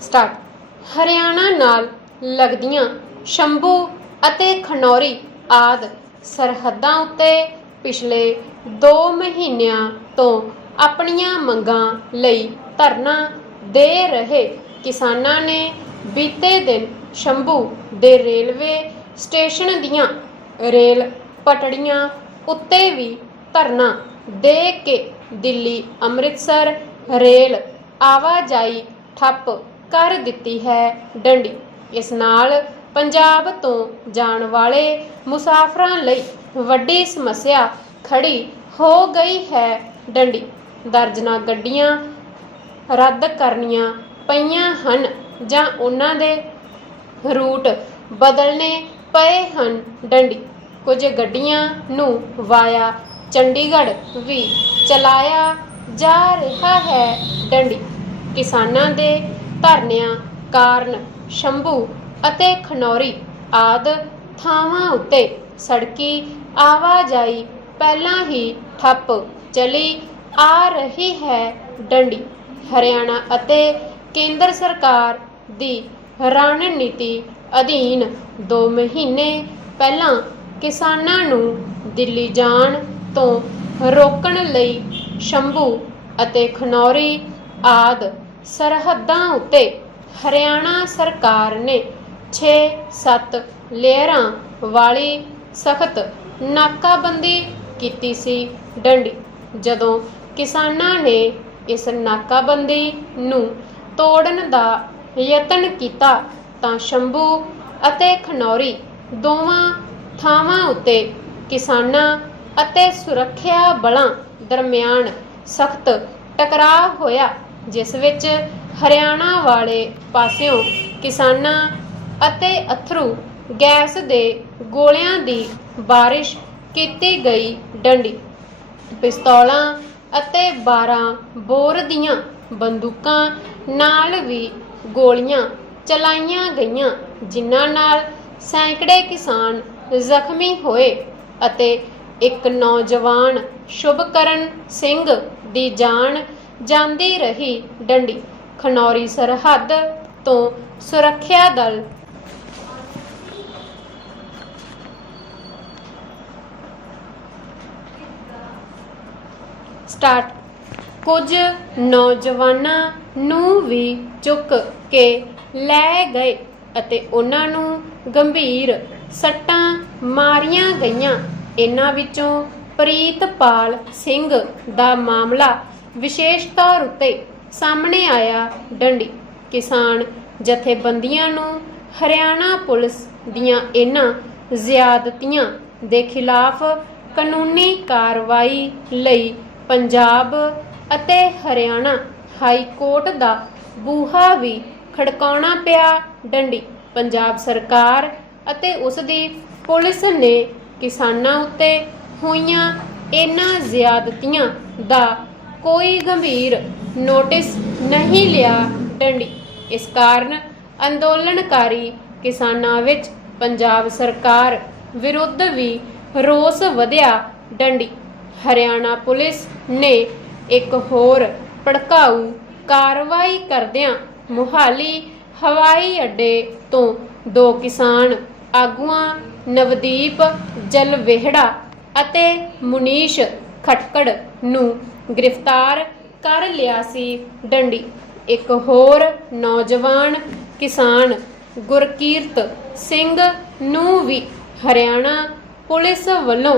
Start. Haryana ਨਾਲ ਲੱਗਦੀਆਂ ਸ਼ੰਭੂ ਅਤੇ ਖਨੌਰੀ ਆਦ ਸਰਹੱਦਾਂ ਉੱਤੇ ਪਿਛਲੇ 2 ਮਹੀਨਿਆਂ ਤੋਂ ਆਪਣੀਆਂ ਮੰਗਾਂ ਲਈ ਧਰਨਾ ਦੇ ਰਹੇ ਕਿਸਾਨਾਂ ਨੇ ਬੀਤੇ ਦਿਨ ਸ਼ੰਭੂ ਦੇ ਰੇਲਵੇ ਸਟੇਸ਼ਨ ਦੀਆਂ ਰੇਲ ਪਟੜੀਆਂ ਉੱਤੇ ਵੀ ਧਰਨਾ ਦੇ ਕੇ ਦਿੱਲੀ, ਅੰਮ੍ਰਿਤਸਰ ਰੇਲ ਆਵਾਜਾਈ ਠੱਪ ਕਰ ਦਿੱਤੀ ਹੈ ਡੰਡੀ। ਇਸ ਨਾਲ ਪੰਜਾਬ ਤੋਂ ਜਾਣ ਵਾਲੇ ਮੁਸਾਫਰਾਂ ਲਈ ਵੱਡੀ ਸਮੱਸਿਆ ਖੜੀ ਹੋ ਗਈ ਹੈ ਡੰਡੀ। ਦਰਜਨਾਂ ਗੱਡੀਆਂ ਰੱਦ ਕਰਨੀਆਂ ਪਈਆਂ ਹਨ ਜਾਂ ਉਹਨਾਂ ਦੇ ਰੂਟ ਬਦਲਨੇ ਪਏ ਹਨ ਡੰਡੀ। ਕੁਝ ਗੱਡੀਆਂ ਨੂੰ ਵਾਇਆ ਚੰਡੀਗੜ੍ਹ ਵੀ ਚਲਾਇਆ ਜਾ ਰਿਹਾ ਹੈ ਡੰਡੀ। ਕਿਸਾਨਾਂ ਦੇ ਧਰਨਿਆਂ ਕਾਰਨ ਸ਼ੰਭੂ ਅਤੇ ਖਨੌਰੀ ਆਦ ਥਾਵਾਂ ਉੱਤੇ ਸੜਕੀ ਆਵਾਜਾਈ ਪਹਿਲਾਂ ਹੀ ਠੱਪ ਚਲੀ ਆ ਰਹੀ ਹੈ ਡੰਡੀ। ਹਰਿਆਣਾ ਅਤੇ ਕੇਂਦਰ ਸਰਕਾਰ ਦੀ ਰਣਨੀਤੀ ਅਧੀਨ 2 ਮਹੀਨੇ ਪਹਿਲਾਂ ਕਿਸਾਨਾਂ ਨੂੰ ਦਿੱਲੀ ਜਾਣ ਤੋਂ ਰੋਕਣ ਲਈ ਸ਼ੰਭੂ ਅਤੇ ਖਨੌਰੀ ਆਦ ਸਰਹੱਦਾਂ ਉੱਤੇ ਹਰਿਆਣਾ ਸਰਕਾਰ ਨੇ 6-7 ਲੇਅਰਾਂ ਵਾਲੀ ਸਖਤ ਨਾਕਾਬੰਦੀ ਕੀਤੀ ਸੀ ਡੰਡੀ, ਜਦੋਂ ਕਿਸਾਨਾਂ ਨੇ ਇਸ ਨਾਕਾਬੰਦੀ ਨੂੰ ਤੋੜਨ ਦਾ ਯਤਨ ਕੀਤਾ ਤਾਂ ਸ਼ੰਭੂ ਅਤੇ ਖਨੌਰੀ ਦੋਵਾਂ ਥਾਵਾਂ ਉੱਤੇ ਕਿਸਾਨਾਂ ਅਤੇ ਸੁਰੱਖਿਆ ਬਲਾਂ ਦਰਮਿਆਨ ਸਖਤ ਟਕਰਾਅ ਹੋਇਆ। ਜਿਸ ਵਿੱਚ ਹਰਿਆਣਾ ਵਾਲੇ ਪਾਸਿਓਂ ਕਿਸਾਨਾਂ ਅਤੇ ਅਥਰੂ ਗੈਸ ਦੇ ਗੋਲਿਆਂ ਦੀ ਬਾਰਿਸ਼ ਕੀਤੀ ਗਈ ਡੰਡੀ। ਪਿਸਤੌਲਾਂ ਅਤੇ 12 ਬੋਰ ਦੀਆਂ ਬੰਦੂਕਾਂ ਨਾਲ ਵੀ ਗੋਲੀਆਂ ਚਲਾਈਆਂ ਗਈਆਂ, ਜਿਨ੍ਹਾਂ ਨਾਲ ਸੈਂਕੜੇ ਕਿਸਾਨ ਜ਼ਖਮੀ ਹੋਏ ਅਤੇ ਇੱਕ ਨੌਜਵਾਨ ਸ਼ੁਭਕਰਨ ਸਿੰਘ ਦੀ ਜਾਨ ਜਾਂਦੀ ਰਹੀ ਡੰਡੀ। ਖਨੌਰੀ ਸਰਹੱਦ ਤੋਂ ਸੁਰੱਖਿਆ ਦਲ। ਸਟਾਰਟ। ਕੁਝ ਨੌਜਵਾਨਾਂ ਨੂੰ ਵੀ ਚੁੱਕ ਕੇ ਲੈ ਗਏ ਅਤੇ ਉਹਨਾਂ ਨੂੰ ਗੰਭੀਰ ਸੱਟਾਂ ਮਾਰੀਆਂ ਗਈਆਂ। ਇਹਨਾਂ ਵਿੱਚੋਂ ਪ੍ਰੀਤਪਾਲ ਸਿੰਘ ਦਾ ਮਾਮਲਾ ਵਿਸ਼ੇਸ਼ ਤੌਰ ਉੱਤੇ ਸਾਹਮਣੇ ਆਇਆ ਡੰਡੀ। ਕਿਸਾਨ ਜਥੇਬੰਦੀਆਂ ਨੂੰ ਹਰਿਆਣਾ ਪੁਲਿਸ ਦੀਆਂ ਇਹਨਾਂ ਜ਼ਿਆਦਤੀਆਂ ਦੇ ਖਿਲਾਫ ਕਾਨੂੰਨੀ ਕਾਰਵਾਈ ਲਈ ਪੰਜਾਬ ਅਤੇ ਹਰਿਆਣਾ ਹਾਈ ਕੋਰਟ ਦਾ ਬੂਹਾ ਵੀ ਖੜਕਾਉਣਾ ਪਿਆ ਡੰਡੀ। ਪੰਜਾਬ ਸਰਕਾਰ ਅਤੇ ਉਸ ਦੀ ਪੁਲਿਸ ਨੇ ਕਿਸਾਨਾਂ ਉੱਤੇ ਹੋਈਆਂ ਇਹਨਾਂ ਜ਼ਿਆਦਤੀਆਂ ਦਾ ਕੋਈ ਗੰਭੀਰ ਨੋਟਿਸ ਨਹੀਂ ਲਿਆ ਡੰਡੀ। ਇਸ ਕਾਰਨ ਅੰਦੋਲਨਕਾਰੀ ਕਿਸਾਨਾਂ ਵਿੱਚ ਪੰਜਾਬ ਸਰਕਾਰ ਵਿਰੁੱਧ ਵੀ ਰੋਸ ਵਧਿਆ ਡੰਡੀ। ਹਰਿਆਣਾ ਪੁਲਿਸ ਨੇ ਇੱਕ ਹੋਰ ਭੜਕਾਊ ਕਾਰਵਾਈ ਕਰਦਿਆਂ ਮੁਹਾਲੀ ਹਵਾਈ ਅੱਡੇ ਤੋਂ ਦੋ ਕਿਸਾਨ, ਆਗੂਆਂ, ਨਵਦੀਪ ਜਲਵੇਹੜਾ ਅਤੇ ਮੁਨੀਸ਼ ਖਟਕੜ ਨੂੰ ਗ੍ਰਿਫਤਾਰ ਕਰ ਲਿਆ ਸੀ। ਡੰਡੀ, ਇੱਕ ਹੋਰ ਨੌਜਵਾਨ ਕਿਸਾਨ ਗੁਰਕੀਰਤ ਸਿੰਘ ਨੂੰ ਵੀ ਹਰਿਆਣਾ ਪੁਲਿਸ ਵੱਲੋਂ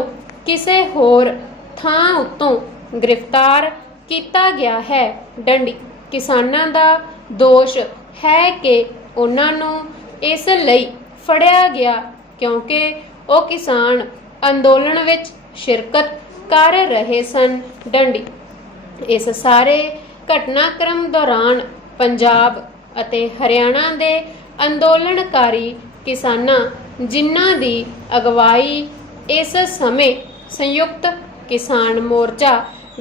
ਕਿਸੇ ਹੋਰ ਥਾਂ ਉੱਤੋਂ ਗ੍ਰਿਫਤਾਰ ਕੀਤਾ ਗਿਆ ਹੈ। ਡੰਡੀ, ਕਿਸਾਨਾਂ ਦਾ ਦੋਸ਼ ਹੈ ਕਿ ਉਹਨਾਂ ਨੂੰ ਇਸ ਲਈ ਫੜਿਆ ਗਿਆ ਕਿਉਂਕਿ ਉਹ ਕਿਸਾਨ ਅੰਦੋਲਨ ਵਿੱਚ ਸ਼ਿਰਕਤ ਕਰ ਰਹੇ ਸਨ। ਡੰਡੀ ਇਸ ਸਾਰੇ ਘਟਨਾਕ੍ਰਮ ਦੌਰਾਨ ਪੰਜਾਬ ਅਤੇ ਹਰਿਆਣਾ ਦੇ ਅੰਦੋਲਨਕਾਰੀ ਕਿਸਾਨਾਂ ਜਿਨ੍ਹਾਂ ਦੀ ਅਗਵਾਈ ਇਸ ਸਮੇਂ ਸੰਯੁਕਤ ਕਿਸਾਨ ਮੋਰਚਾ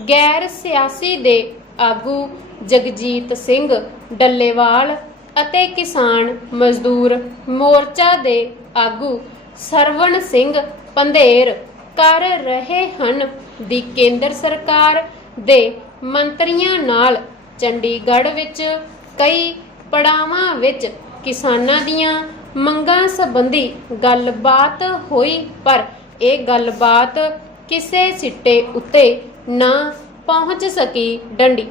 ਗੈਰ ਸਿਆਸੀ ਦੇ ਆਗੂ ਜਗਜੀਤ ਸਿੰਘ ਡੱਲੇਵਾਲ ਅਤੇ ਕਿਸਾਨ ਮਜ਼ਦੂਰ ਮੋਰਚਾ ਦੇ ਆਗੂ ਸਰਵਣ ਸਿੰਘ ਪੰਧੇਰ ਕਰ ਰਹੇ ਹਨ ਦੀ ਕੇਂਦਰ ਸਰਕਾਰ ਦੇ ਮੰਤਰੀਆਂ ਨਾਲ ਚੰਡੀਗੜ੍ਹ ਵਿੱਚ ਕਈ ਪੜਾਵਾਂ ਵਿੱਚ ਕਿਸਾਨਾਂ ਦੀਆਂ ਮੰਗਾਂ ਸੰਬੰਧੀ ਗੱਲਬਾਤ ਹੋਈ, ਪਰ ਇਹ ਗੱਲਬਾਤ ਕਿਸੇ ਸਿੱਟੇ ਉੱਤੇ ਨਾ ਪਹੁੰਚ ਸਕੀ ਡੰਡੀ।